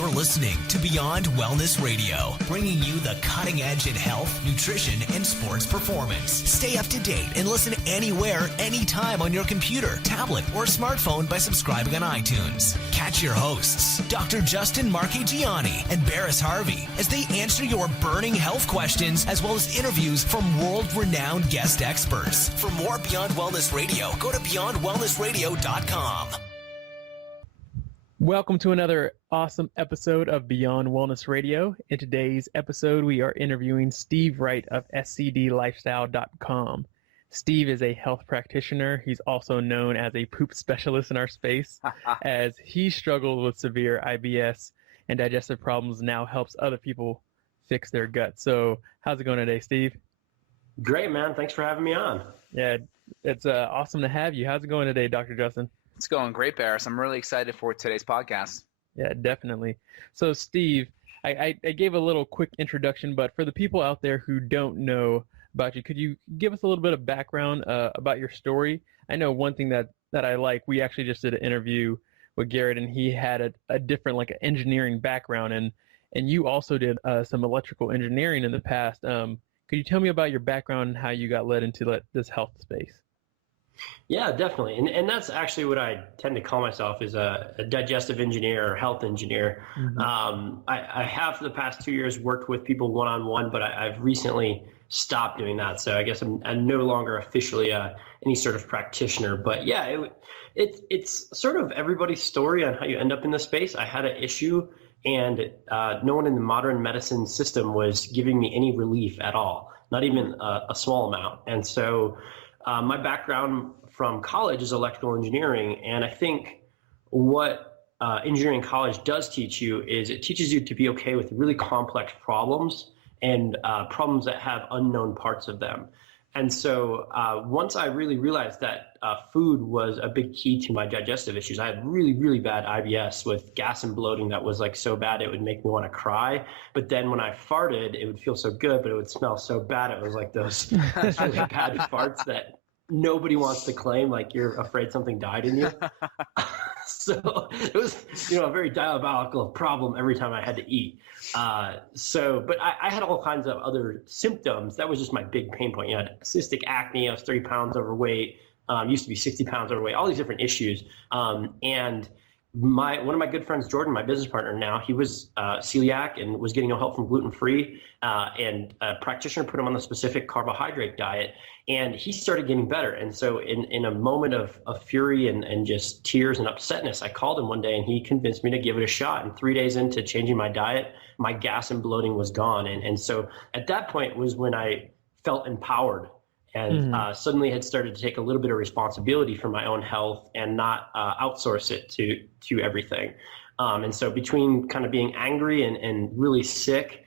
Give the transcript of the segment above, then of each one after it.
You're listening to Beyond Wellness Radio, bringing you the cutting edge in health, nutrition, and sports performance. Stay up to date and listen anywhere, anytime on your computer, tablet, or smartphone by subscribing on iTunes. Catch your hosts, Dr. Justin Marchegiani and Barris Harvey, as they answer your burning health questions as well as interviews from world-renowned guest experts. For more Beyond Wellness Radio, go to beyondwellnessradio.com. Welcome to another awesome episode of Beyond Wellness Radio. In today's episode, we are interviewing Steve Wright of scdlifestyle.com. Steve is a health practitioner. He's also known as a poop specialist in our space, as he struggled with severe IBS and digestive problems, now helps other people fix their gut. So how's it going today, Steve? Great, man. Thanks for having me on. Yeah, it's awesome to have you. How's it going today, Dr. Justin? It's going great, Barris. I'm really excited for today's podcast. Yeah, definitely. So, Steve, I gave a little quick introduction, but for the people out there who don't know about you, could you give us a little bit of background about your story? I know one thing that I like, we actually just did an interview with Garrett, and he had a different, like, an engineering background, and you also did some electrical engineering in the past. Could you tell me about your background and how you got led into this health space? Yeah, definitely. And that's actually what I tend to call myself, is a digestive engineer or health engineer. Mm-hmm. I have for the past 2 years worked with people one-on-one, but I've recently stopped doing that. So I guess I'm no longer officially any sort of practitioner. But yeah, it's sort of everybody's story on how you end up in this space. I had an issue, and no one in the modern medicine system was giving me any relief at all, not even a small amount. And so my background from college is electrical engineering, and I think what engineering college does teach you is it teaches you to be okay with really complex problems and problems that have unknown parts of them. And so once I really realized that food was a big key to my digestive issues, I had really, really bad IBS with gas and bloating that was like so bad it would make me want to cry. But then when I farted, it would feel so good, but it would smell so bad. It was like those really bad farts that nobody wants to claim, like you're afraid something died in you. So it was, a very diabolical problem every time I had to eat. But I had all kinds of other symptoms. That was just my big pain point. I had cystic acne. I was 30 pounds overweight. Used to be 60 pounds overweight. All these different issues. And one of my good friends, Jordan, my business partner now, he was celiac and was getting no help from gluten-free. And a practitioner put him on the specific carbohydrate diet, and he started getting better. And so in a moment of fury and just tears and upsetness, I called him one day, and he convinced me to give it a shot. And 3 days into changing my diet, my gas and bloating was gone. And so at that point was when I felt empowered and suddenly had started to take a little bit of responsibility for my own health and not outsource it to everything. And so between kind of being angry and really sick,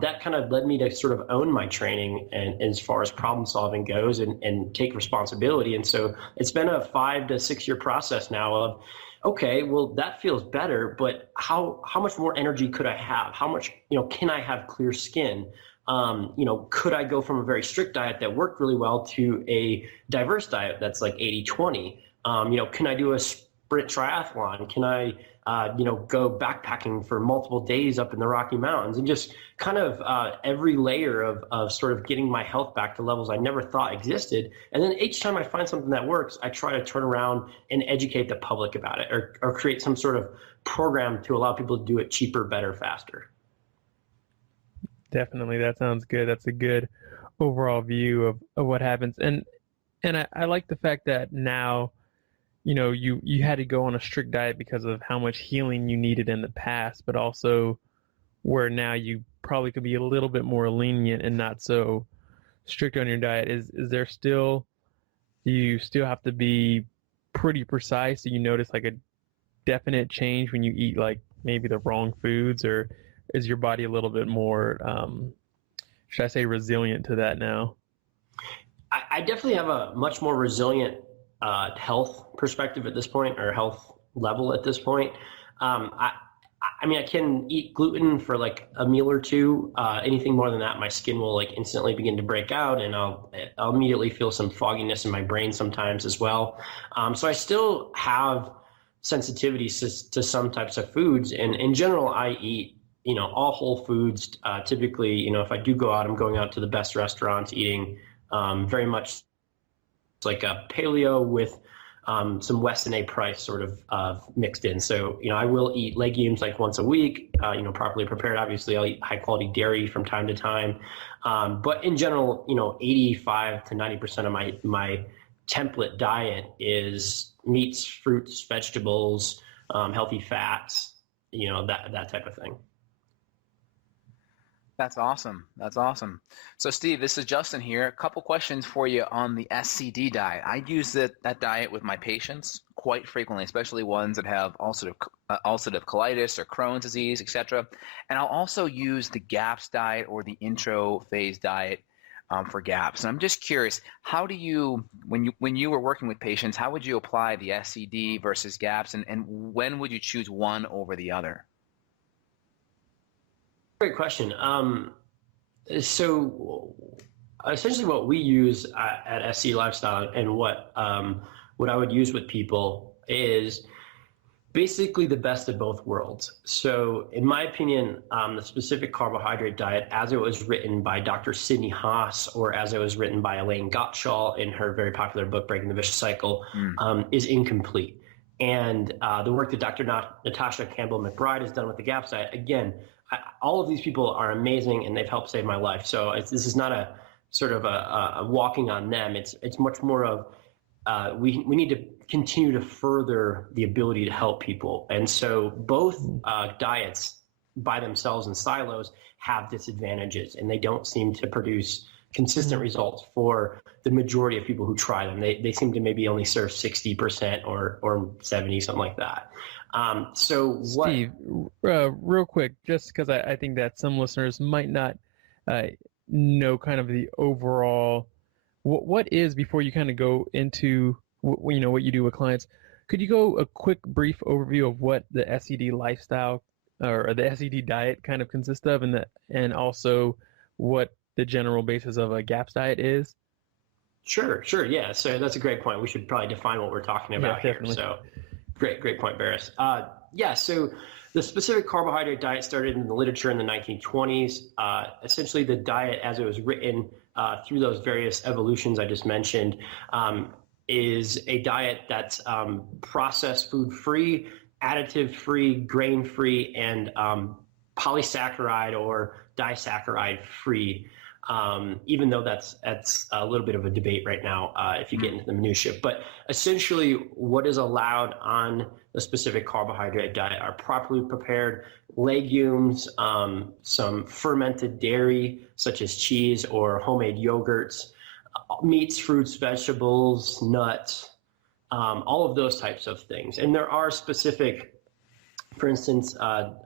that kind of led me to sort of own my training and as far as problem solving goes and take responsibility. And so it's been a 5 to 6 year process now of, okay, well, that feels better, but how much more energy could I have? How much, can I have clear skin? Could I go from a very strict diet that worked really well to a diverse diet that's like 80-20? Can I do a sprint triathlon? Can I, go backpacking for multiple days up in the Rocky Mountains? And just kind of every layer of sort of getting my health back to levels I never thought existed. And then each time I find something that works, I try to turn around and educate the public about it or create some sort of program to allow people to do it cheaper, better, faster. Definitely. That sounds good. That's a good overall view of what happens. And I like the fact that now, you had to go on a strict diet because of how much healing you needed in the past, but also where now you probably could be a little bit more lenient and not so strict on your diet. Do you still have to be pretty precise? Do you notice like a definite change when you eat like maybe the wrong foods, or is your body a little bit more, should I say, resilient to that now? I definitely have a much more resilient health perspective at this point, or health level at this point. I can eat gluten for like a meal or two. Anything more than that, my skin will like instantly begin to break out, and I'll immediately feel some fogginess in my brain sometimes as well. So I still have sensitivities to some types of foods. And in general, I eat, all whole foods. Typically, if I do go out, I'm going out to the best restaurants, eating very much like a paleo with some Weston A. Price sort of mixed in. So, I will eat legumes like once a week, properly prepared. Obviously, I'll eat high quality dairy from time to time. But in general, 85 to 90% of my template diet is meats, fruits, vegetables, healthy fats, that type of thing. That's awesome. That's awesome. So Steve, this is Justin here. A couple questions for you on the SCD diet. I use that diet with my patients quite frequently, especially ones that have ulcerative colitis or Crohn's disease, etc. And I'll also use the GAPS diet or the intro phase diet for GAPS. And I'm just curious, how do you, when you were working with patients, how would you apply the SCD versus GAPS, and when would you choose one over the other? Great question. So essentially what we use at SC Lifestyle and what I would use with people is basically the best of both worlds. So in my opinion, the specific carbohydrate diet as it was written by Dr. Sydney Haas or as it was written by Elaine Gottschall in her very popular book, Breaking the Vicious Cycle, is incomplete. And the work that Dr. Natasha Campbell-McBride has done with the GAPS diet, again, all of these people are amazing and they've helped save my life. So this is not a sort of a walking on them. It's much more of we need to continue to further the ability to help people. And so both diets by themselves in silos have disadvantages, and they don't seem to produce consistent results for the majority of people who try them. They seem to maybe only serve 60% or 70, something like that. Steve, real quick, just because I think that some listeners might not know kind of the overall, what is, before you kind of go into what you do with clients, could you go a quick brief overview of what the SCD lifestyle or the SCD diet kind of consists of, and also what the general basis of a GAPS diet is? Sure. Yeah. So that's a great point. We should probably define what we're talking about here. So great point, Barris. So the specific carbohydrate diet started in the literature in the 1920s. Essentially, the diet as it was written through those various evolutions I just mentioned is a diet that's processed food free, additive free, grain free, and polysaccharide or disaccharide free. Even though that's a little bit of a debate right now if you get into the minutiae. But essentially what is allowed on the specific carbohydrate diet are properly prepared legumes, some fermented dairy such as cheese or homemade yogurts, meats, fruits, vegetables, nuts, all of those types of things. And there are specific, for instance,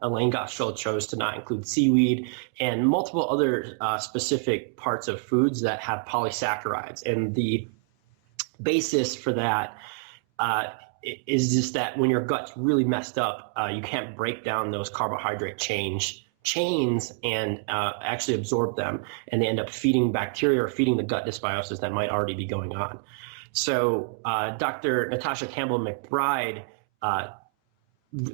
Elaine Gottschall chose to not include seaweed and multiple other specific parts of foods that have polysaccharides. And the basis for that is just that when your gut's really messed up, you can't break down those carbohydrate chains and actually absorb them, and they end up feeding bacteria or feeding the gut dysbiosis that might already be going on. So Dr. Natasha Campbell-McBride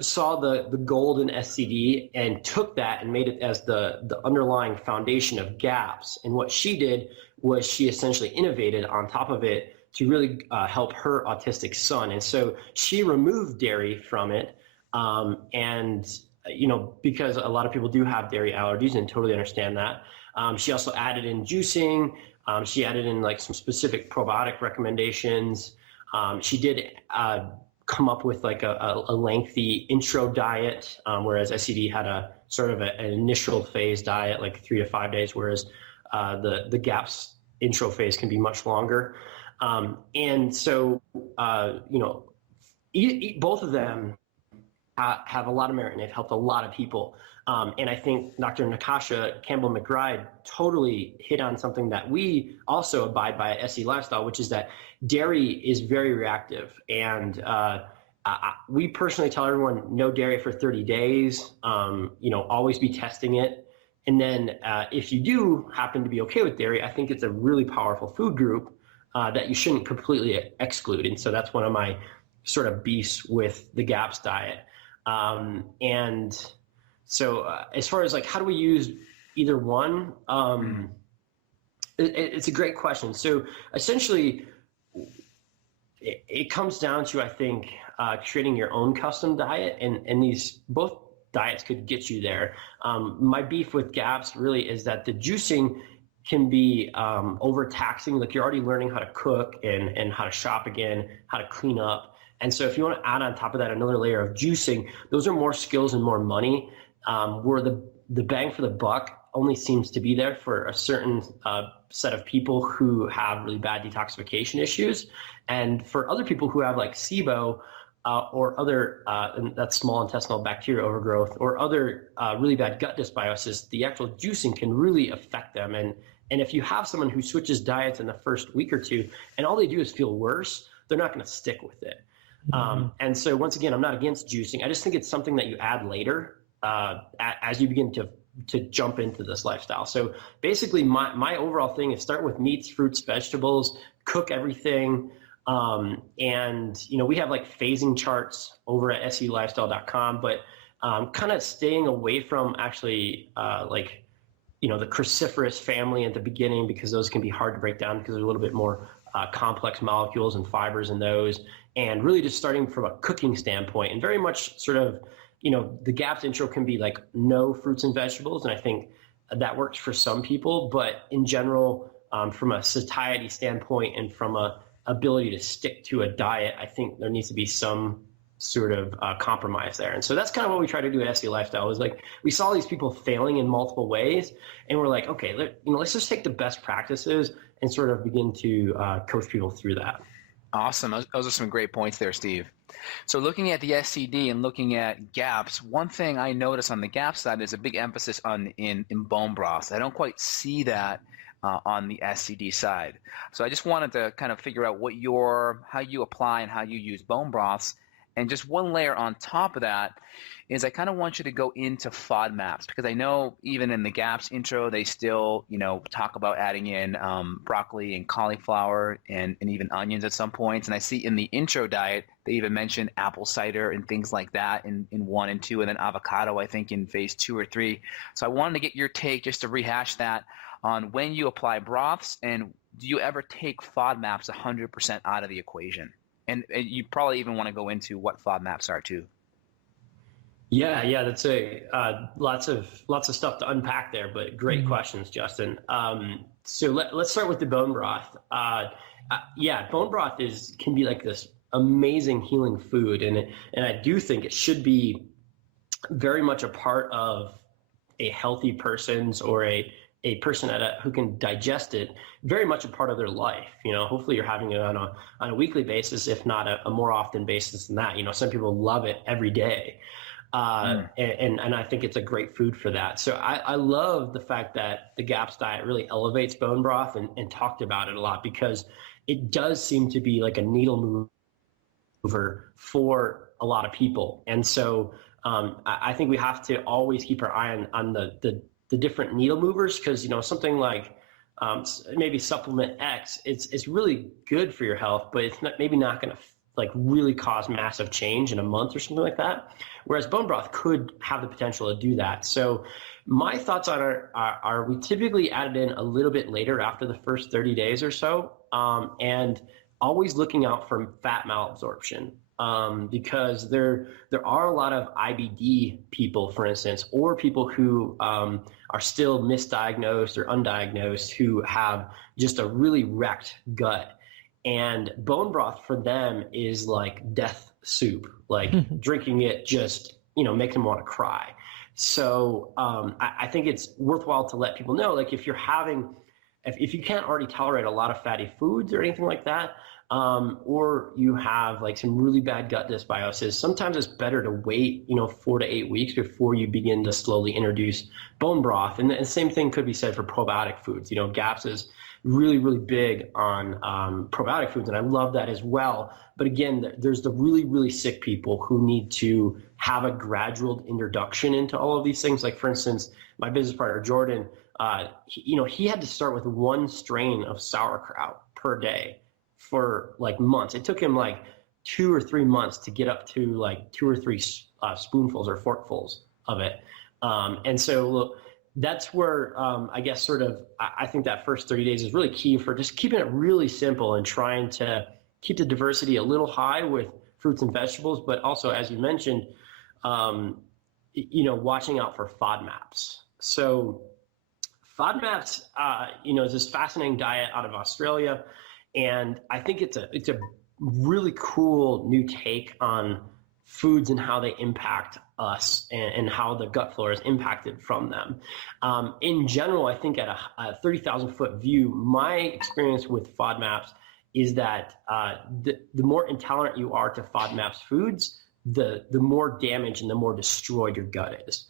saw the gold in SCD and took that and made it as the underlying foundation of GAPS. And what she did was she essentially innovated on top of it to really help her autistic son. And so she removed dairy from it. And, because a lot of people do have dairy allergies and totally understand that. She also added in juicing. She added in like some specific probiotic recommendations. She did come up with like a lengthy intro diet, whereas SCD had a sort of an initial phase diet, like 3 to 5 days, whereas the GAPS intro phase can be much longer. And so, both of them have a lot of merit and they've helped a lot of people. And I think Dr. Natasha Campbell-McBride totally hit on something that we also abide by at SC Lifestyle, which is that dairy is very reactive. And we personally tell everyone no dairy for 30 days, always be testing it. And then if you do happen to be okay with dairy, I think it's a really powerful food group that you shouldn't completely exclude. And so that's one of my sort of beasts with the GAPS diet. And so as far as like, how do we use either one? It's a great question. So essentially it comes down to, I think, creating your own custom diet, and these both diets could get you there. My beef with GAPS really is that the juicing can be overtaxing. Like, you're already learning how to cook and how to shop again, how to clean up. And so if you want to add on top of that another layer of juicing, those are more skills and more money, where the bang for the buck only seems to be there for a certain set of people who have really bad detoxification issues. And for other people who have like SIBO or other, and that's small intestinal bacterial overgrowth, or other really bad gut dysbiosis, the actual juicing can really affect them. And if you have someone who switches diets in the first week or two and all they do is feel worse, they're not going to stick with it. And so once again, I'm not against juicing. I just think it's something that you add later as you begin to jump into this lifestyle. So basically my overall thing is start with meats, fruits, vegetables, cook everything. And we have like phasing charts over at selifestyle.com, but kind of staying away from actually the cruciferous family at the beginning, because those can be hard to break down because they're a little bit more complex molecules and fibers in those, and really just starting from a cooking standpoint, and very much sort of, the GAPS intro can be like no fruits and vegetables. And I think that works for some people, but in general, from a satiety standpoint and from a ability to stick to a diet, I think there needs to be some sort of compromise there. And so that's kind of what we try to do at SE Lifestyle, is like, we saw these people failing in multiple ways, and we're like, okay, let's just take the best practices and sort of begin to coach people through that. Awesome. Those are some great points there, Steve. So looking at the SCD and looking at GAPS, one thing I notice on the GAPS side is a big emphasis in bone broths. I don't quite see that on the SCD side. So I just wanted to kind of figure out how you apply and how you use bone broths. And just one layer on top of that is I kind of want you to go into FODMAPs, because I know even in the GAPS intro, they still, talk about adding in broccoli and cauliflower and even onions at some points. And I see in the intro diet, they even mention apple cider and things like that in 1 and 2, and then avocado, I think, in phase 2 or 3. So I wanted to get your take, just to rehash that, on when you apply broths, and do you ever take FODMAPs 100% out of the equation? And you probably even want to go into what FODMAPs are too. Yeah, that's lots of stuff to unpack there, but great questions, Justin. So let's start with the bone broth. Bone broth can be like this amazing healing food, and I do think it should be very much a part of a healthy person's, or a person who can digest it, very much a part of their life. Hopefully you're having it on a weekly basis, if not a more often basis than that. Some people love it every day. And I think it's a great food for that. So I love the fact that the GAPS diet really elevates bone broth and talked about it a lot, because it does seem to be like a needle mover for a lot of people. And so I think we have to always keep our eye on the different needle movers, because something like maybe supplement X, it's really good for your health, but it's maybe not going to like really cause massive change in a month or something like that. Whereas bone broth could have the potential to do that. So my thoughts on it are we typically add it in a little bit later, after the first 30 days or so, and always looking out for fat malabsorption. Because there are a lot of IBD people, for instance, or people who are still misdiagnosed or undiagnosed, who have just a really wrecked gut. And bone broth for them is like death soup, like drinking it just, makes them want to cry. So I think it's worthwhile to let people know, like, if you can't already tolerate a lot of fatty foods or anything like that, or you have like some really bad gut dysbiosis, sometimes it's better to wait, 4 to 8 weeks before you begin to slowly introduce bone broth. And the same thing could be said for probiotic foods. GAPS is really, really big on probiotic foods, and I love that as well. But again, there's the really, really sick people who need to have a gradual introduction into all of these things. Like, for instance, my business partner, Jordan, he had to start with 1 strain of sauerkraut per day for like months. It took him like 2 or 3 months to get up to like 2 or 3 spoonfuls or forkfuls of it. And so look, that's where I guess sort of I think that first 30 days is really key for just keeping it really simple and trying to keep the diversity a little high with fruits and vegetables, but also, as you mentioned, watching out for FODMAPs. So FODMAPs, is this fascinating diet out of Australia, and I think it's a really cool new take on foods and how they impact us and how the gut flora is impacted from them. In general, I think at a 30,000 foot view, my experience with FODMAPs is that the more intolerant you are to FODMAPs foods, the more damaged and the more destroyed your gut is.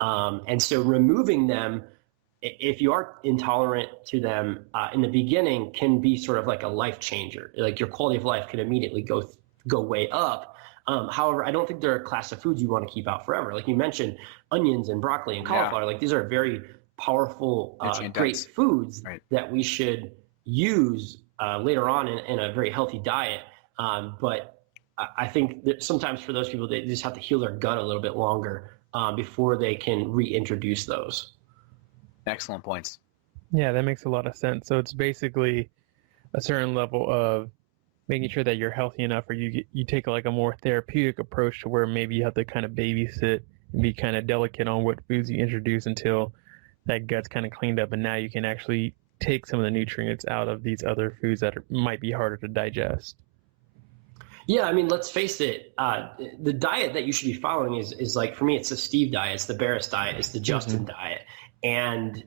And so removing them, if you are intolerant to them in the beginning, can be sort of like a life changer. Like your quality of life can immediately go way up. However, I don't think they're a class of foods you want to keep out forever. Like you mentioned, onions and broccoli and cauliflower, like these are very powerful, great foods that we should use later on in a very healthy diet. But I think that sometimes for those people, they just have to heal their gut a little bit longer before they can reintroduce those. Excellent points. Yeah, that makes a lot of sense. So it's basically a certain level of making sure that you're healthy enough, or you take like a more therapeutic approach to where maybe you have to kind of babysit and be kind of delicate on what foods you introduce until that gut's kind of cleaned up, and now you can actually take some of the nutrients out of these other foods that might be harder to digest. Yeah, I mean, let's face it. The diet that you should be following is like, for me, it's the Steve diet, it's the Barris diet, it's the Justin diet. And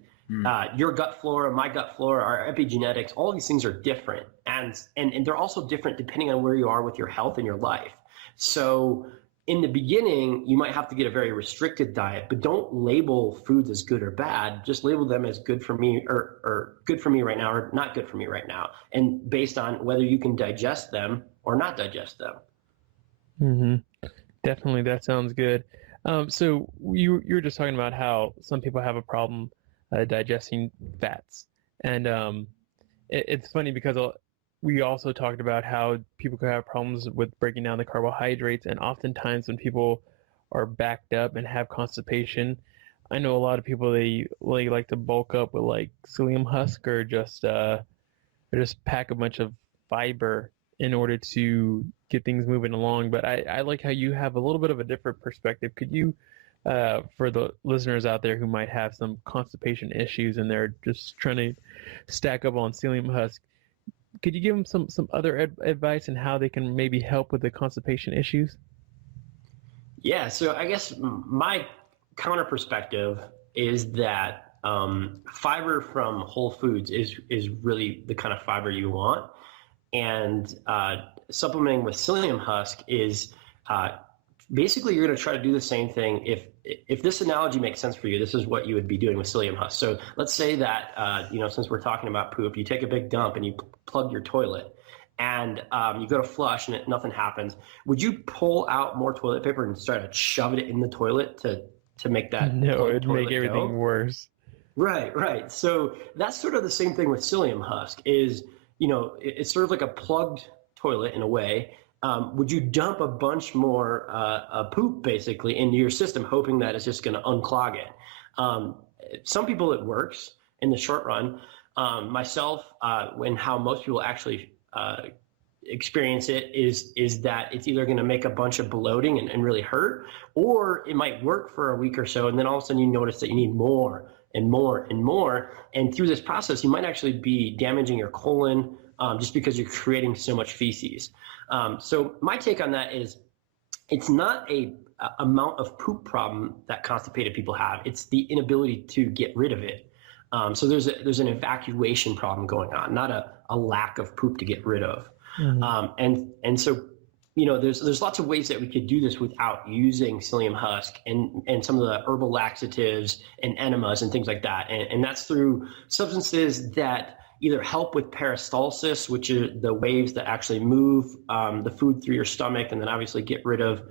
your gut flora, my gut flora, our epigenetics, all these things are different. And they're also different depending on where you are with your health and your life. So in the beginning, you might have to get a very restricted diet, but don't label foods as good or bad. Just label them as good for me or good for me right now or not good for me right now. And based on whether you can digest them or not digest them. Mm-hmm. Definitely. That sounds good. So you were just talking about how some people have a problem digesting fats. And it's funny because we also talked about how people could have problems with breaking down the carbohydrates. And oftentimes when people are backed up and have constipation, I know a lot of people, they like to bulk up with like psyllium husk or just pack a bunch of fiber in order to get things moving along. But I like how you have a little bit of a different perspective. Could you, for the listeners out there who might have some constipation issues and they're just trying to stack up on psyllium husk, could you give them some other advice on how they can maybe help with the constipation issues? Yeah, so I guess my counter perspective is that fiber from whole foods is really the kind of fiber you want. And supplementing with psyllium husk is basically you're going to try to do the same thing. If this analogy makes sense for you, this is what you would be doing with psyllium husk. So let's say that, since we're talking about poop, you take a big dump and you plug your toilet and you go to flush and nothing happens. Would you pull out more toilet paper and start to shove it in the toilet to make that? No, it'd make everything worse. Right. So that's sort of the same thing with psyllium husk is, it's sort of like a plugged toilet in a way. Would you dump a bunch more poop basically into your system, hoping that it's just going to unclog it? Some people it works in the short run. Myself, and how most people actually experience it is that it's either going to make a bunch of bloating and really hurt, or it might work for a week or so, and then all of a sudden you notice that you need more and more and more. And through this process, you might actually be damaging your colon just because you're creating so much feces. So my take on that is it's not a amount of poop problem that constipated people have. It's the inability to get rid of it. So there's an evacuation problem going on, not a lack of poop to get rid of. Mm-hmm. And so, there's lots of ways that we could do this without using psyllium husk and some of the herbal laxatives and enemas and things like that. And that's through substances that either help with peristalsis, which are the waves that actually move the food through your stomach and then obviously get rid of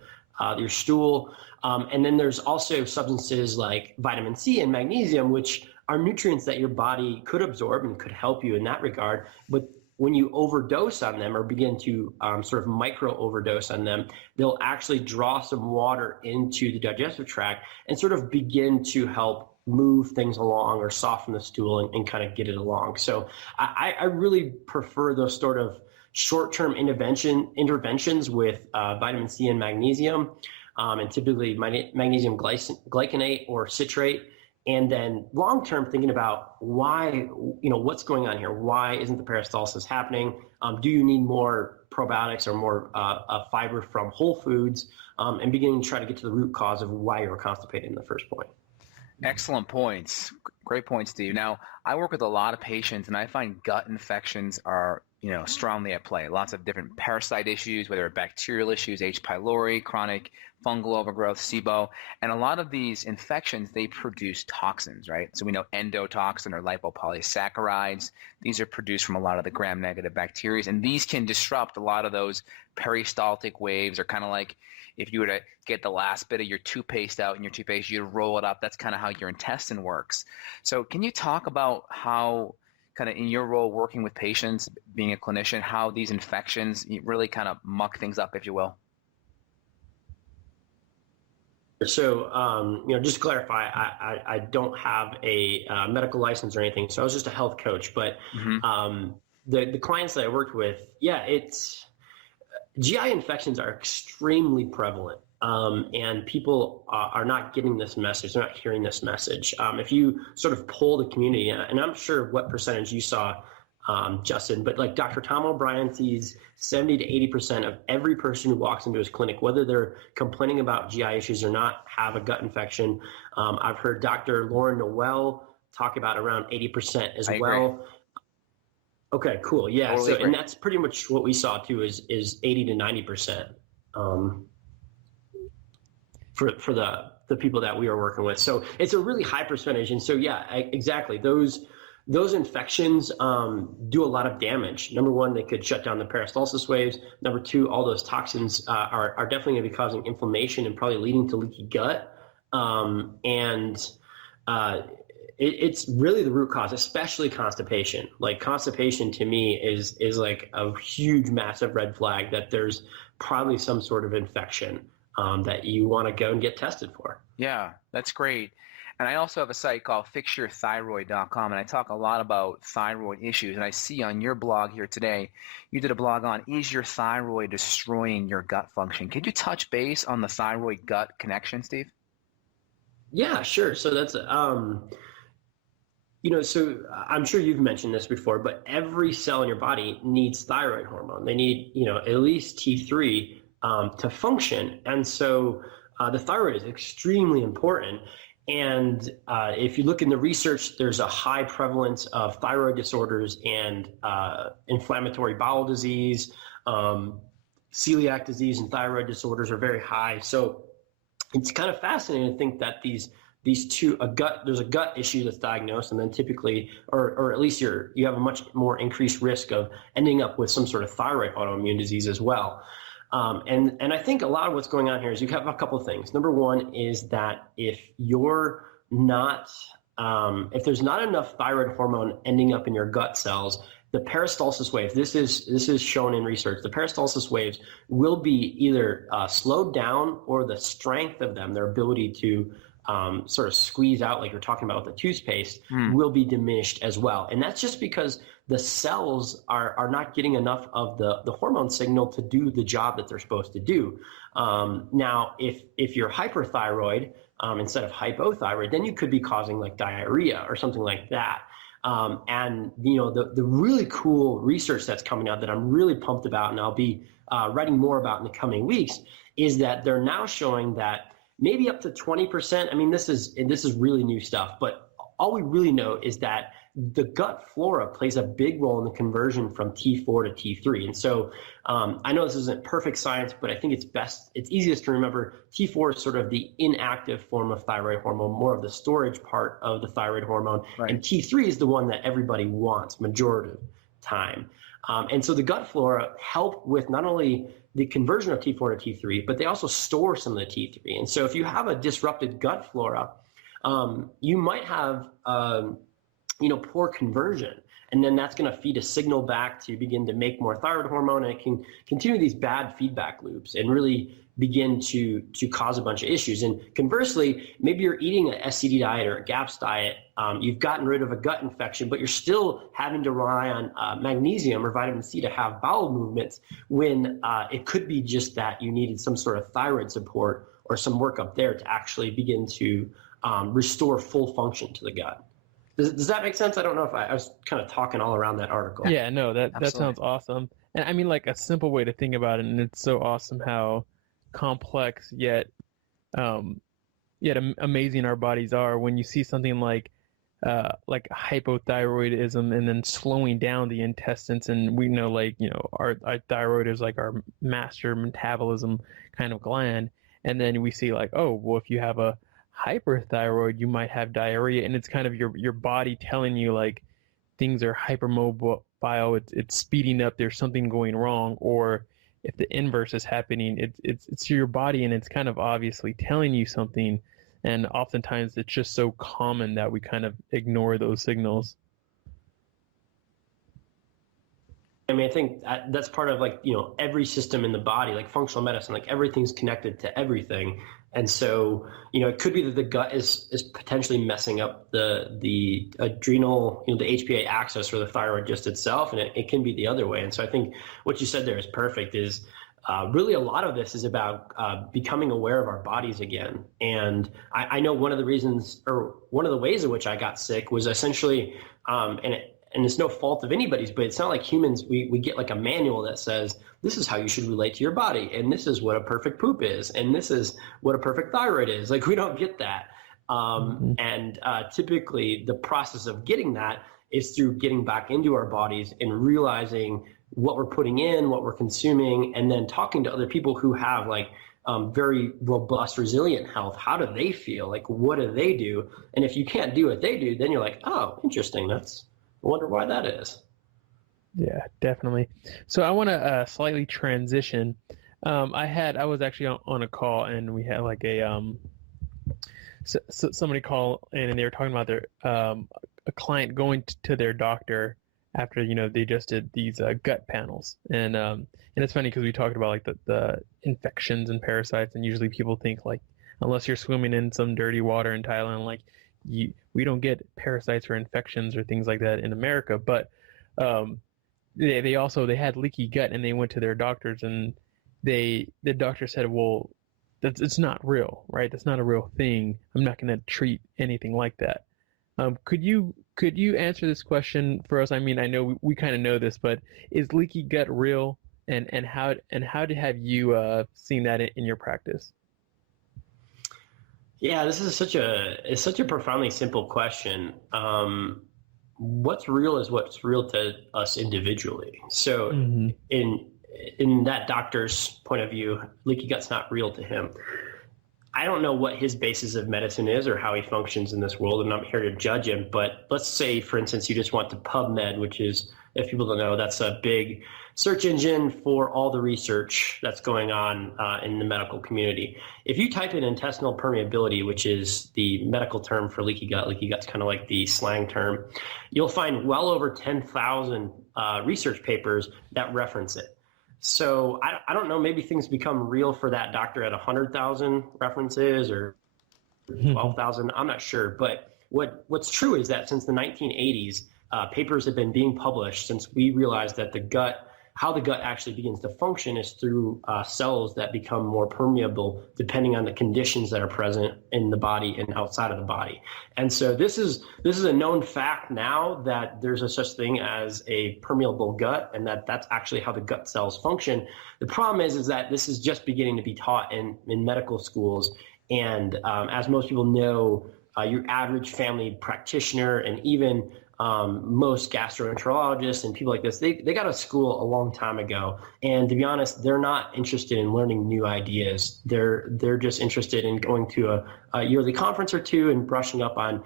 your stool. And then there's also substances like vitamin C and magnesium, which are nutrients that your body could absorb and could help you in that regard. But when you overdose on them or begin to sort of micro overdose on them, they'll actually draw some water into the digestive tract and sort of begin to help move things along or soften the stool and kind of get it along. So I really prefer those sort of short-term interventions with vitamin C and magnesium, and typically magnesium glycinate or citrate. And then long-term thinking about why, what's going on here? Why isn't the peristalsis happening? Do you need more probiotics or more fiber from whole foods? And beginning to try to get to the root cause of why you're constipated in the first point. Excellent points. Great point, Steve. Now, I work with a lot of patients, and I find gut infections are, strongly at play. Lots of different parasite issues, whether bacterial issues, H. pylori, chronic fungal overgrowth, SIBO, and a lot of these infections, they produce toxins, right? So we know endotoxin or lipopolysaccharides. These are produced from a lot of the gram-negative bacteria, and these can disrupt a lot of those peristaltic waves, or kind of like if you were to get the last bit of your toothpaste out in your toothpaste, you roll it up. That's kind of how your intestine works. So can you talk about how, kind of in your role working with patients, being a clinician, how these infections really kind of muck things up, if you will? So, just to clarify, I don't have a medical license or anything, so I was just a health coach. But the clients that I worked with, GI infections are extremely prevalent, and people are not getting this message. They're not hearing this message. If you sort of poll the community, and I'm sure what percentage you saw, Justin, but like Dr. Tom O'Brien sees 70 to 80% of every person who walks into his clinic, whether they're complaining about GI issues or not, have a gut infection. I've heard Dr. Lauren Noel talk about around 80% as well. Agree. Okay, cool. Yeah. Totally so, and that's pretty much what we saw too, is 80 to 90%, for the people that we are working with. So it's a really high percentage. And so, exactly. Those infections do a lot of damage. Number one, they could shut down the peristalsis waves. Number two, all those toxins are definitely going to be causing inflammation and probably leading to leaky gut. It's really the root cause, especially constipation. Like constipation to me is like a huge, massive red flag that there's probably some sort of infection that you want to go and get tested for. Yeah, that's great. And I also have a site called fixyourthyroid.com, and I talk a lot about thyroid issues. And I see on your blog here today, you did a blog on, is your thyroid destroying your gut function? Could you touch base on the thyroid-gut connection, Steve? Yeah, sure. So that's, so I'm sure you've mentioned this before, but every cell in your body needs thyroid hormone. They need, at least T3 to function. And so the thyroid is extremely important. And if you look in the research, there's a high prevalence of thyroid disorders and inflammatory bowel disease, celiac disease, and thyroid disorders are very high. So it's kind of fascinating to think that these two, there's a gut issue that's diagnosed, and then typically, or at least you have a much more increased risk of ending up with some sort of thyroid autoimmune disease as well. And I think a lot of what's going on here is you have a couple of things. Number one is that if you're not, if there's not enough thyroid hormone ending up in your gut cells, the peristalsis waves, this is shown in research, the peristalsis waves will be either slowed down, or the strength of them, their ability to sort of squeeze out, like you're talking about with the toothpaste, will be diminished as well. And that's just because the cells are not getting enough of the hormone signal to do the job that they're supposed to do. Now, if you're hyperthyroid instead of hypothyroid, then you could be causing like diarrhea or something like that. And the really cool research that's coming out that I'm really pumped about, and I'll be writing more about in the coming weeks, is that they're now showing that maybe up to 20%. I mean, this is really new stuff, but all we really know is that the gut flora plays a big role in the conversion from T4 to T3. And so I know this isn't perfect science, but I think it's easiest to remember T4 is sort of the inactive form of thyroid hormone, more of the storage part of the thyroid hormone. Right. And T3 is the one that everybody wants majority of the time. And so the gut flora help with not only the conversion of T4 to T3, but they also store some of the T3. And so if you have a disrupted gut flora, you might have poor conversion. And then that's going to feed a signal back to begin to make more thyroid hormone. And it can continue these bad feedback loops and really begin to cause a bunch of issues. And conversely, maybe you're eating an SCD diet or a GAPS diet. You've gotten rid of a gut infection, but you're still having to rely on magnesium or vitamin C to have bowel movements when it could be just that you needed some sort of thyroid support or some work up there to actually begin to restore full function to the gut. Does that make sense? I don't know if I was kind of talking all around that article. Yeah, no, that sounds awesome. And I mean, like a simple way to think about it, and it's so awesome how complex yet amazing our bodies are when you see something like hypothyroidism and then slowing down the intestines. And we know, like, you know, our thyroid is like our master metabolism kind of gland. And then we see like, oh, well, if you have a hyperthyroid, you might have diarrhea. And it's kind of your body telling you like things are hypermobile, it's speeding up, there's something going wrong. Or if the inverse is happening, it's your body and it's kind of obviously telling you something. And oftentimes it's just so common that we kind of ignore those signals. I mean, I think that's part of, like, you know, every system in the body, like functional medicine, like everything's connected to everything. And so, you know, it could be that the gut is potentially messing up the adrenal, you know, the HPA axis or the thyroid just itself. And it can be the other way. And so I think what you said there is perfect, is really a lot of this is about becoming aware of our bodies again. And I know one of the reasons, or one of the ways in which I got sick was essentially, and it's no fault of anybody's, but it's not like humans, we get like a manual that says, this is how you should relate to your body, and this is what a perfect poop is, and this is what a perfect thyroid is. Like, we don't get that. And typically the process of getting that is through getting back into our bodies and realizing what we're putting in, what we're consuming, and then talking to other people who have like very robust, resilient health. How do they feel? Like, what do they do? And if you can't do what they do, then you're like, oh, interesting. I wonder why that is. Yeah, definitely. So I want to slightly transition. I was actually on a call, and we had like somebody call in, and they were talking about their a client going to their doctor after, you know, they just did these gut panels, and it's funny because we talked about like the infections and parasites, and usually people think like, unless you're swimming in some dirty water in Thailand, like we don't get parasites or infections or things like that in America. But they had leaky gut, and they went to their doctors, and the doctor said, well, it's not real, right? That's not a real thing. I'm not going to treat anything like that. Could you answer this question for us? I mean, I know we kind of know this, but is leaky gut real, and how have you seen that in your practice? Yeah, this is such a profoundly simple question. What's real is what's real to us individually. So in that doctor's point of view, leaky gut's not real to him. I don't know what his basis of medicine is or how he functions in this world, and I'm here to judge him. But let's say, for instance, you just went to PubMed, which is, if people don't know, that's a big search engine for all the research that's going on in the medical community. If you type in intestinal permeability, which is the medical term for leaky gut's kind of like the slang term, you'll find well over 10,000 research papers that reference it. So I don't know, maybe things become real for that doctor at 100,000 references or 12,000. I'm not sure. But what's true is that since the 1980s, papers have been being published since we realized that how the gut actually begins to function is through cells that become more permeable depending on the conditions that are present in the body and outside of the body. And so this is a known fact now, that there's a such thing as a permeable gut, and that's actually how the gut cells function. The problem is that this is just beginning to be taught in medical schools. And as most people know, your average family practitioner and even most gastroenterologists and people like this, they got out of school a long time ago. And to be honest, they're not interested in learning new ideas. They're just interested in going to a yearly conference or two and brushing up on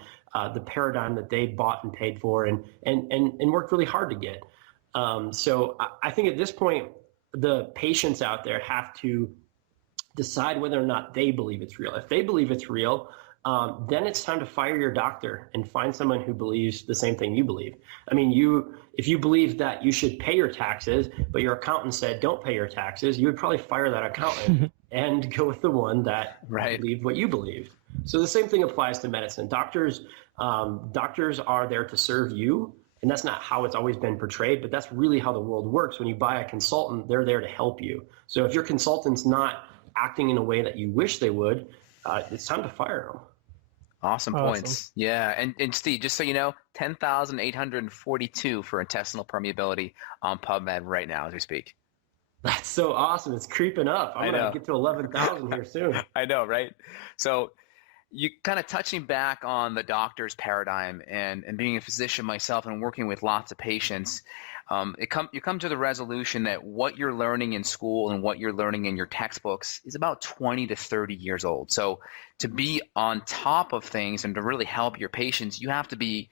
the paradigm that they bought and paid for and worked really hard to get. So I think at this point, the patients out there have to decide whether or not they believe it's real. If they believe it's real, then it's time to fire your doctor and find someone who believes the same thing you believe. I mean, if you believe that you should pay your taxes, but your accountant said don't pay your taxes, you would probably fire that accountant and go with the one that believed what you believed. So the same thing applies to medicine. Doctors are there to serve you. And that's not how it's always been portrayed, but that's really how the world works. When you buy a consultant, they're there to help you. So if your consultant's not acting in a way that you wish they would, it's time to fire them. Awesome points. Yeah. And Steve, just so you know, 10,842 for intestinal permeability on PubMed right now as we speak. That's so awesome. It's creeping up. I'm going to get to 11,000 here soon. I know, right? So you kind of touching back on the doctor's paradigm and being a physician myself and working with lots of patients, you come to the resolution that what you're learning in school and what you're learning in your textbooks is about 20 to 30 years old. So to be on top of things and to really help your patients, you have to be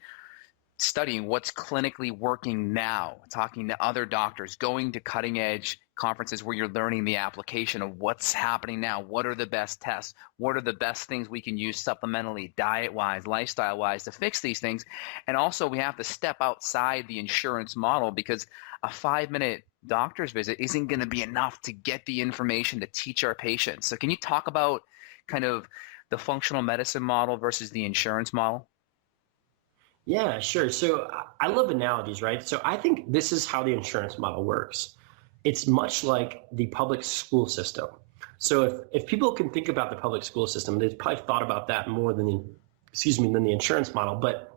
studying what's clinically working now, talking to other doctors, going to cutting edge conferences where you're learning the application of what's happening now. What are the best tests? What are the best things we can use supplementally, diet-wise, lifestyle-wise to fix these things? And also we have to step outside the insurance model because a 5-minute doctor's visit isn't going to be enough to get the information to teach our patients. So can you talk about kind of the functional medicine model versus the insurance model? Yeah, sure. So I love analogies, right? So I think this is how the insurance model works. It's much like the public school system. So if people can think about the public school system, they've probably thought about that more than the insurance model. But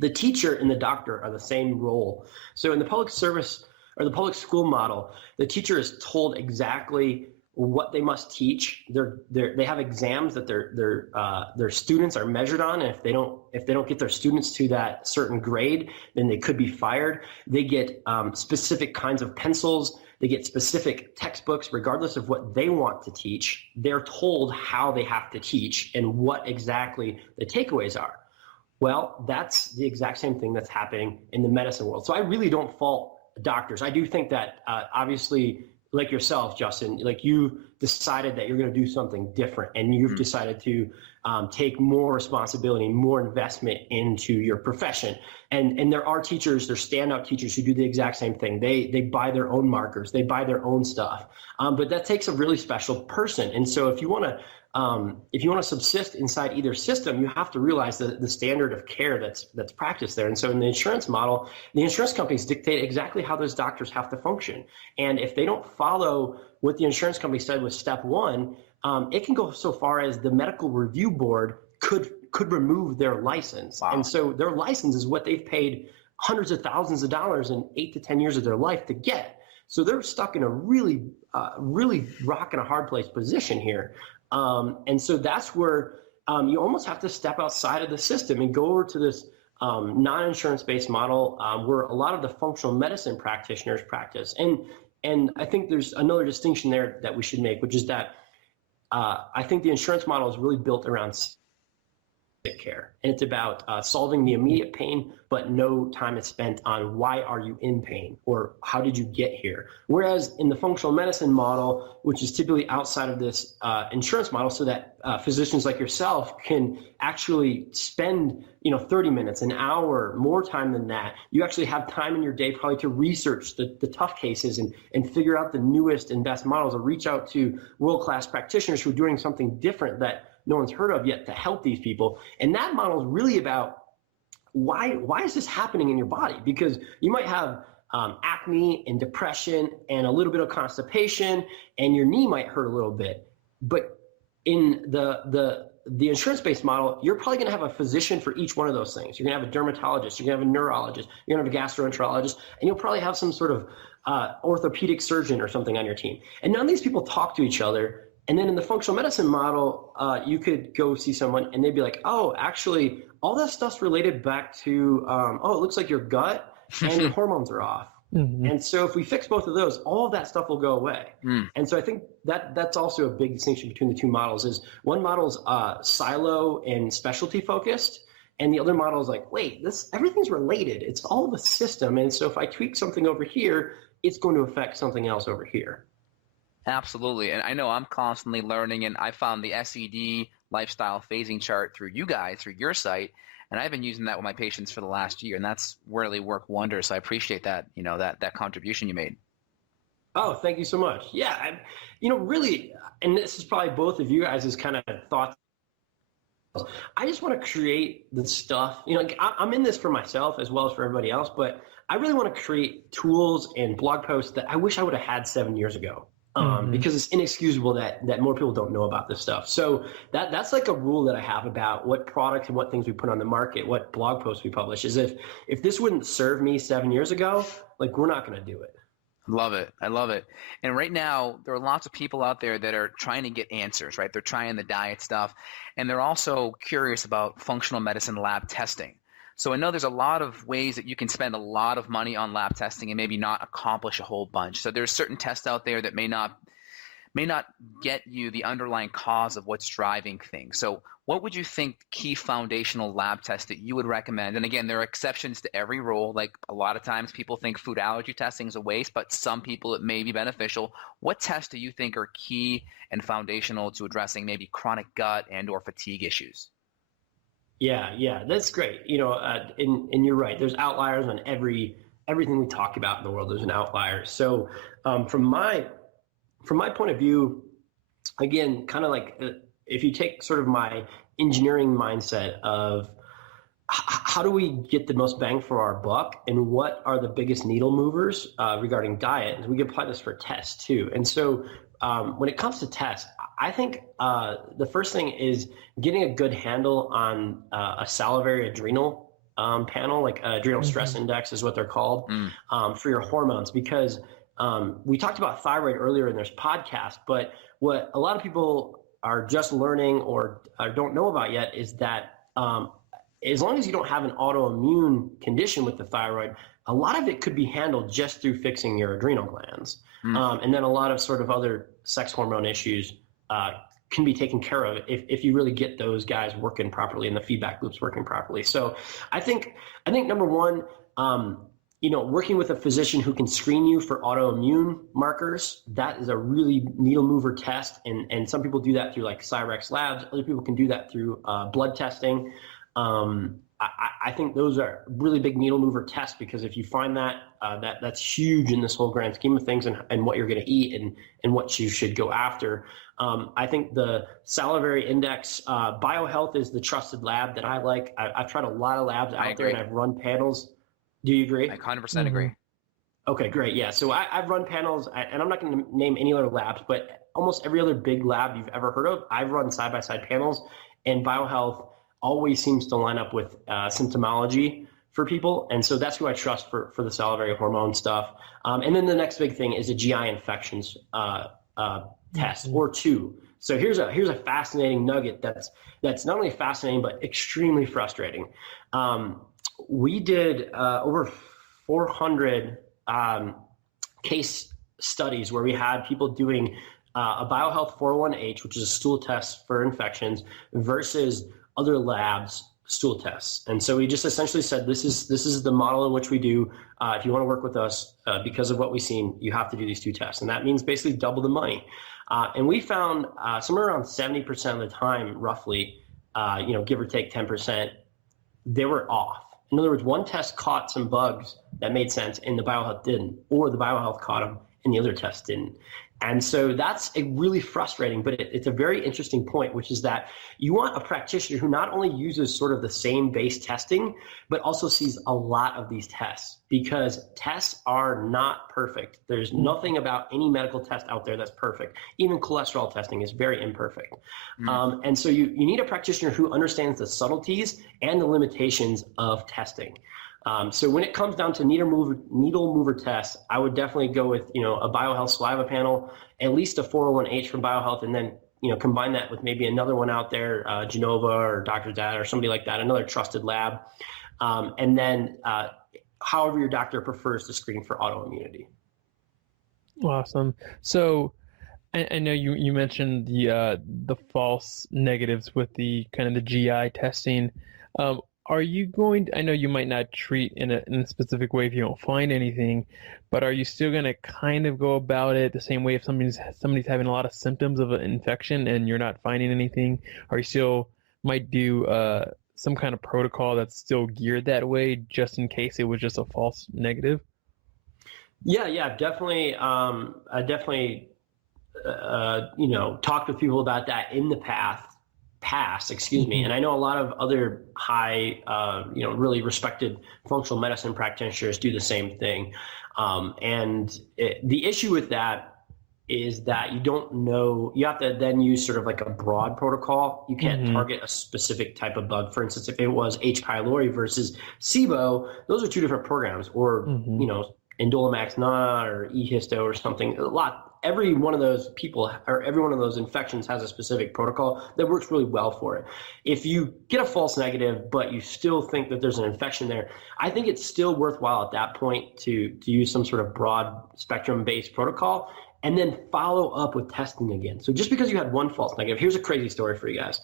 the teacher and the doctor are the same role. So in the public service or the public school model, the teacher is told exactly what they must teach. They have exams that their students are measured on, and if they don't get their students to that certain grade, then they could be fired. They get specific kinds of pencils. They get specific textbooks, regardless of what they want to teach. They're told how they have to teach and what exactly the takeaways are. Well, that's the exact same thing that's happening in the medicine world. So I really don't fault doctors. I do think that obviously, like yourself, Justin, like you decided that you're going to do something different, and you've decided to take more responsibility, more investment into your profession. And there are teachers, there's standout teachers who do the exact same thing. They buy their own markers, they buy their own stuff. But that takes a really special person. And so if you want to subsist inside either system, you have to realize the standard of care that's practiced there. And so in the insurance model, the insurance companies dictate exactly how those doctors have to function. And if they don't follow what the insurance company said was step one, it can go so far as the medical review board could remove their license. Wow. And so their license is what they've paid hundreds of thousands of dollars in 8 to 10 years of their life to get. So they're stuck in a really rock and a hard place position here. And so that's where you almost have to step outside of the system and go over to this non-insurance based model where a lot of the functional medicine practitioners practice. And I think there's another distinction there that we should make, which is that I think the insurance model is really built around care, and it's about solving the immediate pain, but no time is spent on why are you in pain or how did you get here. Whereas in the functional medicine model, which is typically outside of this insurance model, so that physicians like yourself can actually spend 30 minutes, an hour, more time than that. You actually have time in your day probably to research the tough cases and figure out the newest and best models, or reach out to world-class practitioners who are doing something different that no one's heard of yet to help these people. And that model is really about why is this happening in your body? Because you might have acne and depression and a little bit of constipation, and your knee might hurt a little bit. But in the insurance-based model, you're probably going to have a physician for each one of those things. You're going to have a dermatologist, you're going to have a neurologist, you're going to have a gastroenterologist, and you'll probably have some sort of orthopedic surgeon or something on your team. And none of these people talk to each other. And then in the functional medicine model, you could go see someone and they'd be like, oh, actually, all that stuff's related back to, it looks like your gut and your hormones are off. Mm-hmm. And so if we fix both of those, all of that stuff will go away. And so I think that's also a big distinction between the two models. Is one model's silo and specialty focused, and the other model is like, wait, everything's related. It's all the system. And so if I tweak something over here, it's going to affect something else over here. Absolutely. And I know I'm constantly learning, and I found the SED lifestyle phasing chart through you guys, through your site, and I've been using that with my patients for the last year, and that's really worked wonders. So I appreciate that, that contribution you made. Oh, thank you so much. Yeah, really, and this is probably both of you guys' kind of thoughts. I just want to create the stuff, I'm in this for myself as well as for everybody else, but I really want to create tools and blog posts that I wish I would have had 7 years ago. Because it's inexcusable that more people don't know about this stuff. So that's like a rule that I have about what products and what things we put on the market, what blog posts we publish, is if this wouldn't serve me 7 years ago, like, we're not going to do it. Love it. I love it. And right now, there are lots of people out there that are trying to get answers, right? They're trying the diet stuff, and they're also curious about functional medicine lab testing. So I know there's a lot of ways that you can spend a lot of money on lab testing and maybe not accomplish a whole bunch. So there's certain tests out there that may not get you the underlying cause of what's driving things. So what would you think key foundational lab tests that you would recommend? And again, there are exceptions to every rule. Like, a lot of times people think food allergy testing is a waste, but some people it may be beneficial. What tests do you think are key and foundational to addressing maybe chronic gut and or fatigue issues? Yeah, that's great. And you're right. There's outliers on everything we talk about in the world. There's an outlier. So from my point of view, again, kind of like if you take sort of my engineering mindset of how do we get the most bang for our buck, and what are the biggest needle movers regarding diet, and we can apply this for tests too. And so when it comes to tests, I think the first thing is getting a good handle on a salivary adrenal panel, like adrenal stress index is what they're called, for your hormones. Because we talked about thyroid earlier in this podcast, but what a lot of people are just learning or don't know about yet is that as long as you don't have an autoimmune condition with the thyroid, a lot of it could be handled just through fixing your adrenal glands. And then a lot of sort of other sex hormone issues can be taken care of if you really get those guys working properly and the feedback loops working properly. So I think number one, working with a physician who can screen you for autoimmune markers, that is a really needle mover test. And some people do that through like Cyrex Labs. Other people can do that through blood testing. I think those are really big needle mover tests, because if you find that's huge in this whole grand scheme of things, and what you're going to eat and what you should go after. I think the salivary index, BioHealth is the trusted lab that I like. I've tried a lot of labs out there, and I've run panels. Do you agree? I 100% agree. Okay, great. Yeah. So I've run panels, and I'm not going to name any other labs, but almost every other big lab you've ever heard of, I've run side-by-side panels, and BioHealth always seems to line up with symptomology for people. And so that's who I trust for the salivary hormone stuff. And then the next big thing is a GI infections test or two. So here's a fascinating nugget that's not only fascinating, but extremely frustrating. We did over 400 case studies where we had people doing a BioHealth 401H, which is a stool test for infections, versus other labs' stool tests. And so we just essentially said, this is the model in which we do. If you want to work with us, because of what we've seen, you have to do these two tests. And that means basically double the money. And we found somewhere around 70% of the time, roughly, give or take 10%, they were off. In other words, one test caught some bugs that made sense and the BioHealth didn't, or the BioHealth caught them and the other test didn't. And so that's really frustrating, but it's a very interesting point, which is that you want a practitioner who not only uses sort of the same base testing, but also sees a lot of these tests, because tests are not perfect. There's nothing about any medical test out there that's perfect. Even cholesterol testing is very imperfect. And so you need a practitioner who understands the subtleties and the limitations of testing. So when it comes down to needle mover tests, I would definitely go with, a BioHealth saliva panel, at least a 401H from BioHealth, and then, combine that with maybe another one out there, Genova or Dr. Dad or somebody like that, another trusted lab. And then however your doctor prefers to screen for autoimmunity. Awesome. So I know you mentioned the false negatives with the kind of the GI testing. are you going to, I know you might not treat in a specific way if you don't find anything, but are you still going to kind of go about it the same way if somebody's having a lot of symptoms of an infection and you're not finding anything? Are you still might do some kind of protocol that's still geared that way just in case it was just a false negative? Yeah, definitely. I definitely, talked with people about that in the past, excuse me. And I know a lot of other high, really respected functional medicine practitioners do the same thing. The issue with that is that you don't know, you have to then use sort of like a broad protocol. You can't target a specific type of bug. For instance, if it was H. pylori versus SIBO, those are two different programs, or, Indolamax NA or E-histo or something. Every one of those people or every one of those infections has a specific protocol that works really well for it. If you get a false negative, but you still think that there's an infection there, I think it's still worthwhile at that point to use some sort of broad spectrum based protocol and then follow up with testing again. So just because you had one false negative, here's a crazy story for you guys.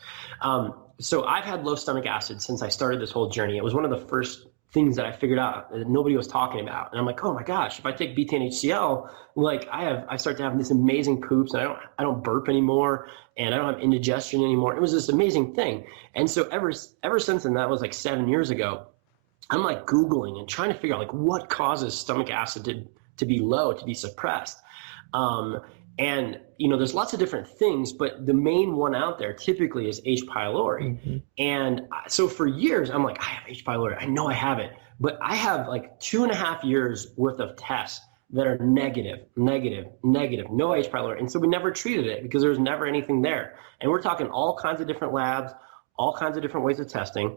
So I've had low stomach acid since I started this whole journey. It was one of the first things that I figured out that nobody was talking about. And I'm like, oh my gosh, if I take betaine HCl, like I start to have this amazing poops, and I don't burp anymore, and I don't have indigestion anymore. It was this amazing thing. And so ever since then, that was like 7 years ago, I'm like Googling and trying to figure out like what causes stomach acid to be low, to be suppressed. And there's lots of different things, but the main one out there typically is H. pylori. And so for years, I'm like, I have H. pylori. I know I have it, but I have like 2.5 years worth of tests that are negative, no H. pylori. And so we never treated it because there was never anything there. And we're talking all kinds of different labs, all kinds of different ways of testing.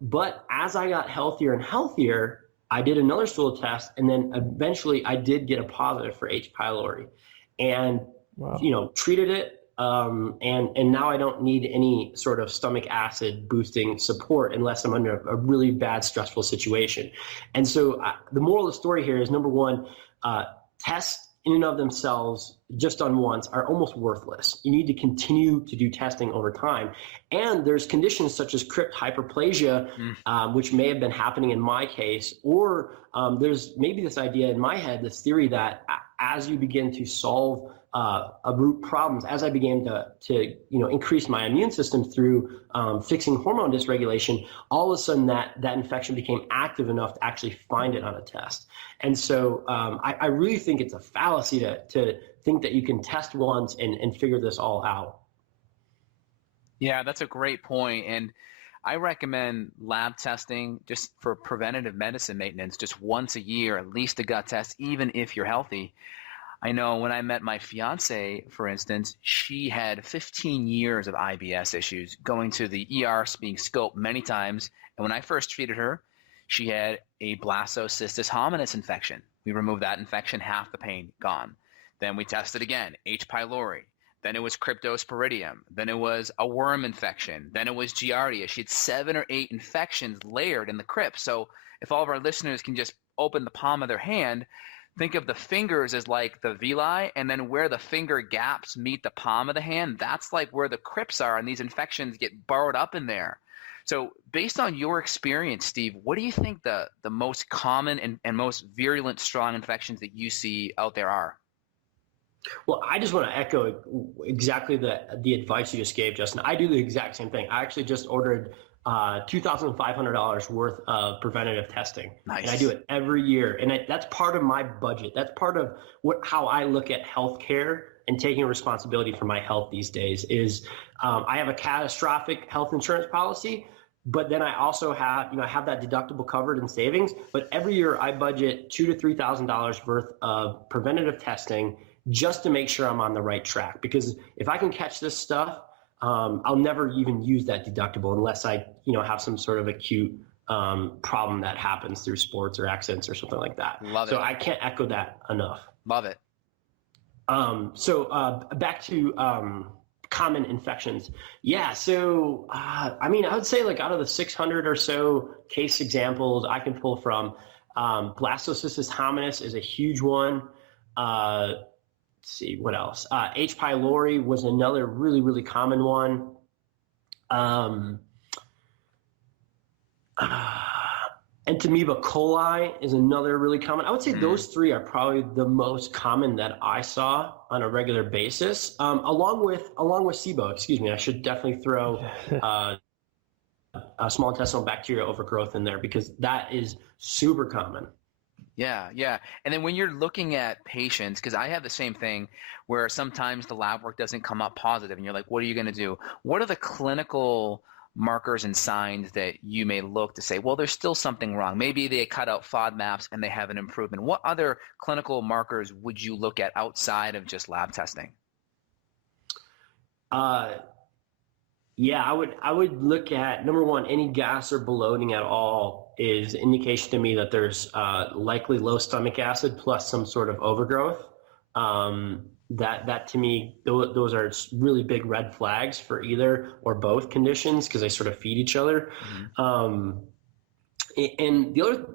But as I got healthier and healthier, I did another stool test, and then eventually I did get a positive for H. pylori, and treated it. And now I don't need any sort of stomach acid boosting support unless I'm under a really bad stressful situation. And so the moral of the story here is, number one, tests in and of themselves, just done once, are almost worthless. You need to continue to do testing over time. And there's conditions such as crypt hyperplasia, which may have been happening in my case, or there's maybe this idea in my head, this theory that as you begin to solve root problems, as I began to increase my immune system through fixing hormone dysregulation, all of a sudden that infection became active enough to actually find it on a test. And so I really think it's a fallacy to think that you can test once and figure this all out. Yeah, that's a great point. And I recommend lab testing just for preventative medicine maintenance, just once a year, at least a gut test, even if you're healthy. I know when I met my fiance, for instance, she had 15 years of IBS issues, going to the ER, being scoped many times. And when I first treated her, she had a blastocystis hominis infection. We removed that infection, half the pain gone. Then we tested again, H. pylori. Then it was cryptosporidium. Then it was a worm infection. Then it was Giardia. She had 7 or 8 infections layered in the crypt. So if all of our listeners can just open the palm of their hand, think of the fingers as like the villi, and then where the finger gaps meet the palm of the hand, that's like where the crypts are, and these infections get burrowed up in there. So based on your experience, Steve, what do you think the most common and most virulent strong infections that you see out there are? Well, I just want to echo exactly the advice you just gave, Justin. I do the exact same thing. I actually just ordered $2,500 worth of preventative testing. Nice. And I do it every year. And that's part of my budget. That's part of how I look at healthcare and taking responsibility for my health these days is I have a catastrophic health insurance policy, but then I also have, I have that deductible covered in savings. But every year I budget $2,000 to $3,000 worth of preventative testing just to make sure I'm on the right track. Because if I can catch this stuff, I'll never even use that deductible unless I, have some sort of acute problem that happens through sports or accidents or something like that. Love it. So I can't echo that enough. Love it. So back to common infections. Yeah. So, I would say like out of the 600 or so case examples I can pull from, blastocystis hominis is a huge one. Let's see what else. H. pylori was another really, really common one. Entamoeba coli is another really common. I would say those three are probably the most common that I saw on a regular basis, along with SIBO. Excuse me, I should definitely throw small intestinal bacteria overgrowth in there because that is super common. Yeah, yeah. And then when you're looking at patients, because I have the same thing where sometimes the lab work doesn't come up positive and you're like, what are you going to do? What are the clinical markers and signs that you may look to say, well, there's still something wrong? Maybe they cut out FODMAPs and they have an improvement. What other clinical markers would you look at outside of just lab testing? Yeah, I would look at, number one, any gas or bloating at all is indication to me that there's likely low stomach acid plus some sort of overgrowth. That to me, those are really big red flags for either or both conditions because they sort of feed each other. And the other,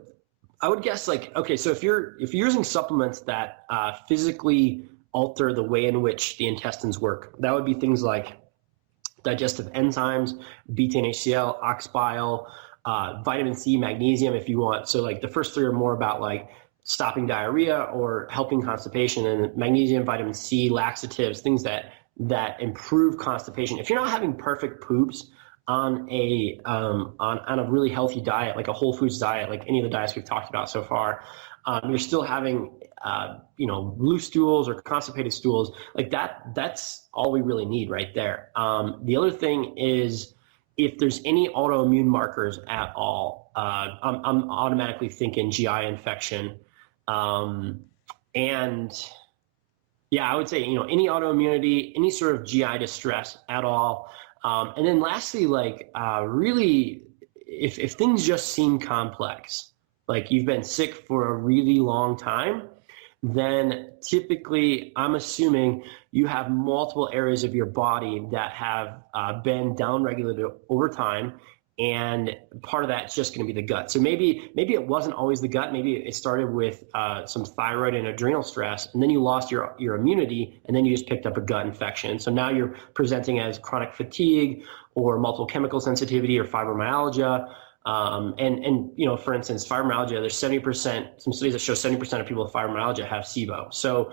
I would guess okay, so if you're using supplements that physically alter the way in which the intestines work, that would be things like digestive enzymes, beta-NaCl, ox bile, vitamin C, magnesium if you want. So the first three are more about stopping diarrhea or helping constipation, and magnesium, vitamin C, laxatives, things that improve constipation. If you're not having perfect poops on a really healthy diet, like a whole foods diet, like any of the diets we've talked about so far, you're still having loose stools or constipated stools, that's all we really need right there. The other thing is if there's any autoimmune markers at all, I'm automatically thinking GI infection. And yeah, I would say, any autoimmunity, any sort of GI distress at all. And then lastly, really, if things just seem complex, like you've been sick for a really long time, then typically I'm assuming you have multiple areas of your body that have been downregulated over time. And part of that is just going to be the gut. So maybe it wasn't always the gut. Maybe it started with some thyroid and adrenal stress, and then you lost your immunity, and then you just picked up a gut infection. So now you're presenting as chronic fatigue or multiple chemical sensitivity or fibromyalgia. And for instance, fibromyalgia, there's 70%, some studies that show 70% of people with fibromyalgia have SIBO. So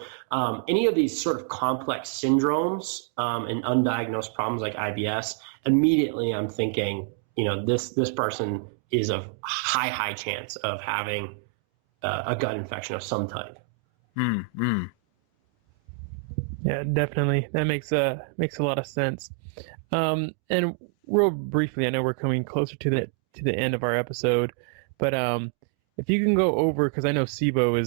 any of these sort of complex syndromes and undiagnosed problems like IBS, immediately I'm thinking, this person is of high chance of having a gut infection of some type. Yeah, definitely. That makes a lot of sense. And real briefly, I know we're coming closer to the end of our episode, but if you can go over, because I know SIBO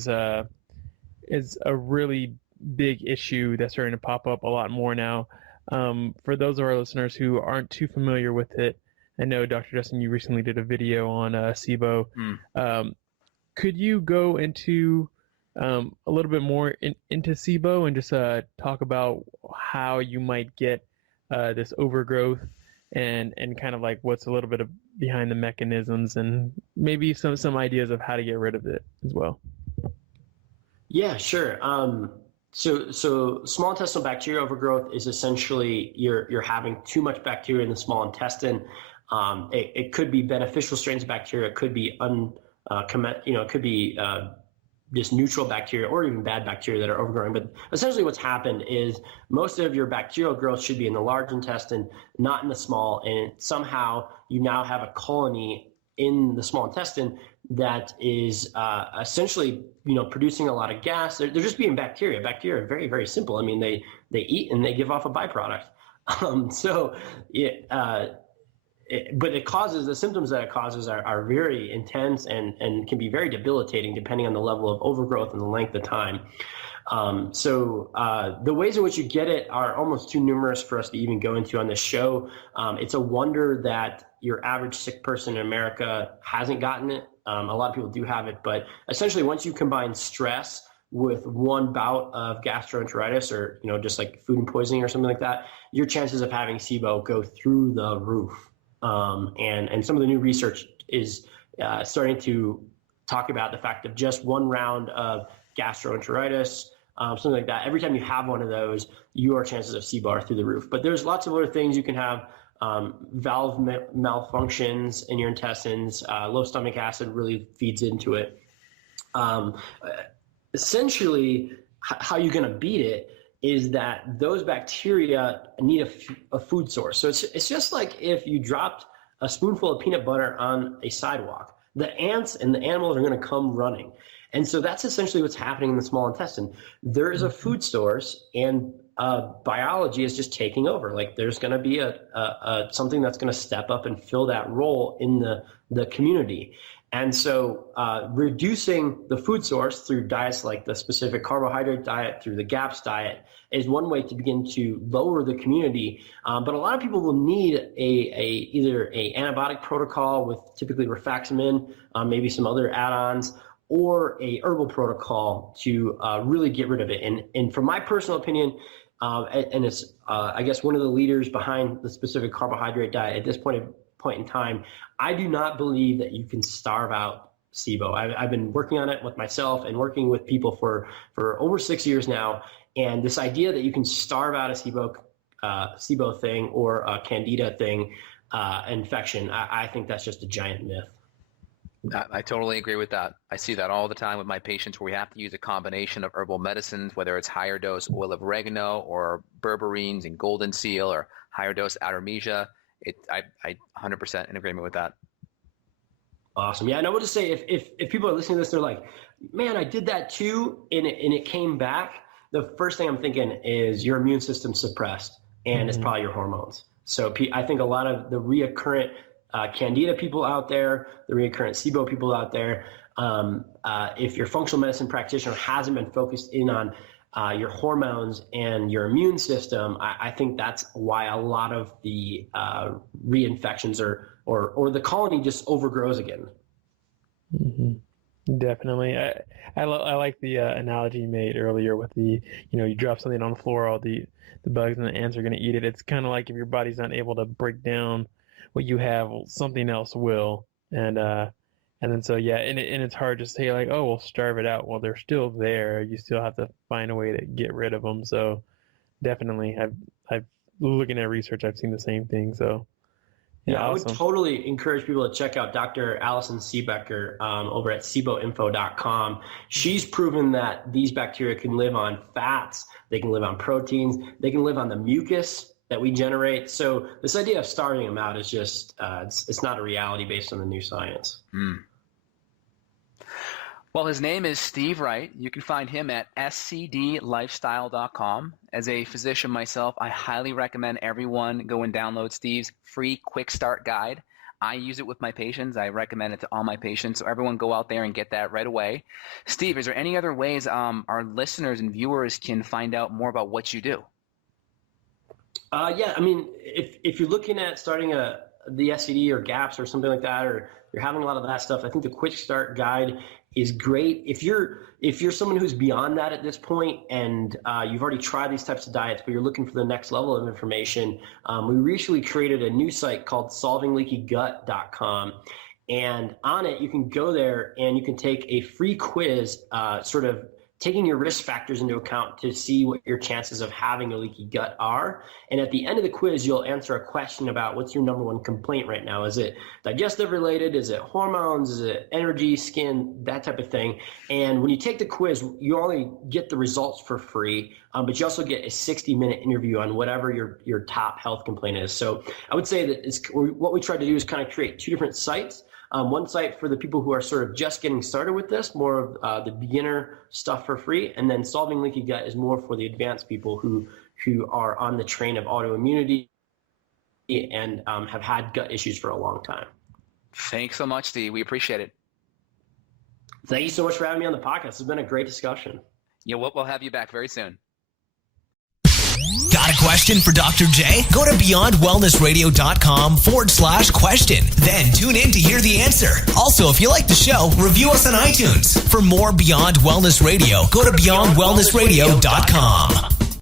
is a really big issue that's starting to pop up a lot more now. For those of our listeners who aren't too familiar with it, I know, Dr. Justin, you recently did a video on SIBO. Could you go into a little bit more into SIBO and just talk about how you might get this overgrowth and kind of what's a little bit of behind the mechanisms and maybe some ideas of how to get rid of it as well? Yeah, sure. So small intestinal bacterial overgrowth is essentially you're having too much bacteria in the small intestine. It could be beneficial strains of bacteria. It could be it could be just neutral bacteria or even bad bacteria that are overgrowing. But essentially what's happened is most of your bacterial growth should be in the large intestine, not in the small. And somehow you now have a colony in the small intestine that is essentially, producing a lot of gas. They're just being bacteria. Bacteria are very, very simple. I mean, they eat and they give off a byproduct. But it causes, the symptoms that it causes are very intense and can be very debilitating depending on the level of overgrowth and the length of time. The ways in which you get it are almost too numerous for us to even go into on this show. It's a wonder that your average sick person in America hasn't gotten it. A lot of people do have it, but essentially once you combine stress with one bout of gastroenteritis or, just like food poisoning or something like that, your chances of having SIBO go through the roof. And some of the new research is starting to talk about the fact of just one round of gastroenteritis, something like that. Every time you have one of those, your chances of SIBO are through the roof. But there's lots of other things you can have. valve malfunctions in your intestines. Low stomach acid really feeds into it. Essentially, how you're going to beat it is that those bacteria need a food source. So it's just like if you dropped a spoonful of peanut butter on a sidewalk, the ants and the animals are going to come running. And so that's essentially what's happening in the small intestine. There is a food source, and biology is just taking over. Like there's going to be a something that's going to step up and fill that role in the community. And so reducing the food source through diets like the specific carbohydrate diet, through the GAPS diet, is one way to begin to lower the community. But a lot of people will need either a antibiotic protocol with typically rifaximin, maybe some other add-ons, or a herbal protocol to really get rid of it. And from my personal opinion, and it's I guess one of the leaders behind the specific carbohydrate diet at this point in time, I do not believe that you can starve out SIBO. I've been working on it with myself and working with people for over 6 years now. And this idea that you can starve out a SIBO thing or a Candida thing infection, I think that's just a giant myth. I totally agree with that. I see that all the time with my patients where we have to use a combination of herbal medicines, whether it's higher dose oil of oregano or berberines and golden seal or higher dose artemisia. I 100% in agreement with that. Awesome. Yeah, and I would just say if people are listening to this, they're like, man, I did that too, and it came back. The first thing I'm thinking is your immune system suppressed, and it's probably your hormones. So I think a lot of the reoccurrent Candida people out there, the reoccurrent SIBO people out there, if your functional medicine practitioner hasn't been focused in on your hormones and your immune system, I think that's why a lot of the reinfections or the colony just overgrows again. Mm-hmm. Definitely. I like the analogy you made earlier with the, you drop something on the floor, all the bugs and the ants are going to eat it. It's kind of like if your body's not able to break down what you have, something else will. And then so, yeah, and it's hard to say like, oh, we'll starve it out. Well, they're still there. You still have to find a way to get rid of them. So definitely I've looking at research, I've seen the same thing. So yeah, awesome. I would totally encourage people to check out Dr. Allison Seebecker over at SIBOinfo.com. She's proven that these bacteria can live on fats, they can live on proteins, they can live on the mucus that we generate. So this idea of starving them out is just, it's not a reality based on the new science. Well, his name is Steve Wright. You can find him at scdlifestyle.com. As a physician myself, I highly recommend everyone go and download Steve's free quick start guide. I use it with my patients. I recommend it to all my patients. So everyone go out there and get that right away. Steve, is there any other ways our listeners and viewers can find out more about what you do? Yeah, I mean, if you're looking at starting the SCD or GAPS or something like that, or you're having a lot of that stuff, I think the quick start guide is great. If you're someone who's beyond that at this point and you've already tried these types of diets, but you're looking for the next level of information, we recently created a new site called solvingleakygut.com. And on it, you can go there and you can take a free quiz, sort of taking your risk factors into account to see what your chances of having a leaky gut are. And at the end of the quiz, you'll answer a question about what's your number one complaint right now. Is it digestive related? Is it hormones? Is it energy, skin, that type of thing? And when you take the quiz, you only get the results for free, but you also get a 60-minute interview on whatever your top health complaint is. So I would say that what we tried to do is kind of create two different sites. One site for the people who are sort of just getting started with this, more of the beginner stuff for free, and then Solving Leaky Gut is more for the advanced people who are on the train of autoimmunity and have had gut issues for a long time. Thanks so much, Steve. We appreciate it. Thank you so much for having me on the podcast. It's been a great discussion. Yeah, we'll have you back very soon. Got a question for Dr. J? Go to beyondwellnessradio.com/question. Then tune in to hear the answer. Also, if you like the show, review us on iTunes. For more Beyond Wellness Radio, go to beyondwellnessradio.com.